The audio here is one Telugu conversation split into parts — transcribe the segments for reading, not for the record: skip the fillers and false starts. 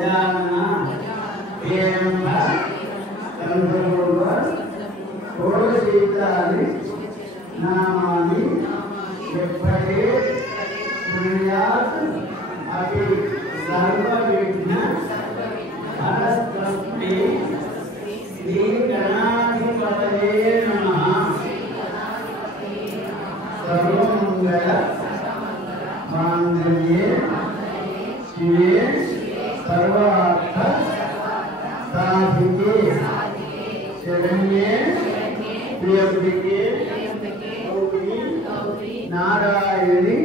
గజానన ఏనంబ కంఠపూర్వ షోడశీతాని నామాని ఎప్పటి పుణ్యాత్ అపి సర్వవిఘ్న హరస్త్రీ శ్రీ గణాధిపతయే నమః. సర్వమంగళ మాంగళ్యే శివే సర్వార్థ సాధికే శరణ్యే ప్రియంబికే గౌరీ నారాయణి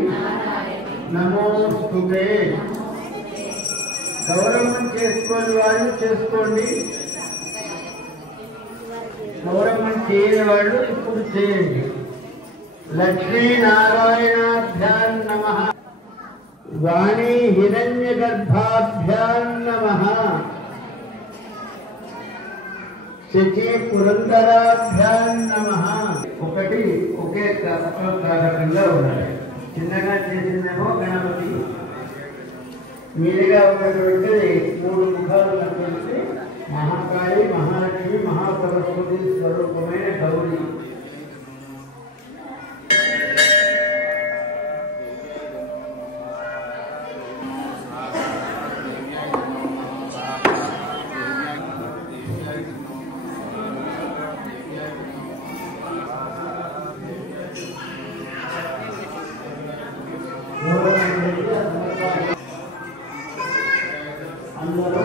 నమోస్తుతే. గౌరవం చేసుకోని వాళ్ళు చేసుకోండి, గౌరవం చేయని వాళ్ళు ఇప్పుడు చేయండి. లక్ష్మీనారాయణాభ్యాం నమః. వాణీ హిరణ్యగర్భాభ్యాం నమః. శచీ పురంధరాభ్యాం నమః. ఒకటి ఒకే కారకంగా ఉన్నాయి. చిన్నగా చేసిందేమో గణపతి, మీరుగా ఉన్నటువంటిది మూడు ముఖాలు ఉన్నటువంటి మహాకాళి, మహాలక్ష్మి, మహాసరస్వతి స్వరూపమైన గౌరీ. అందరూ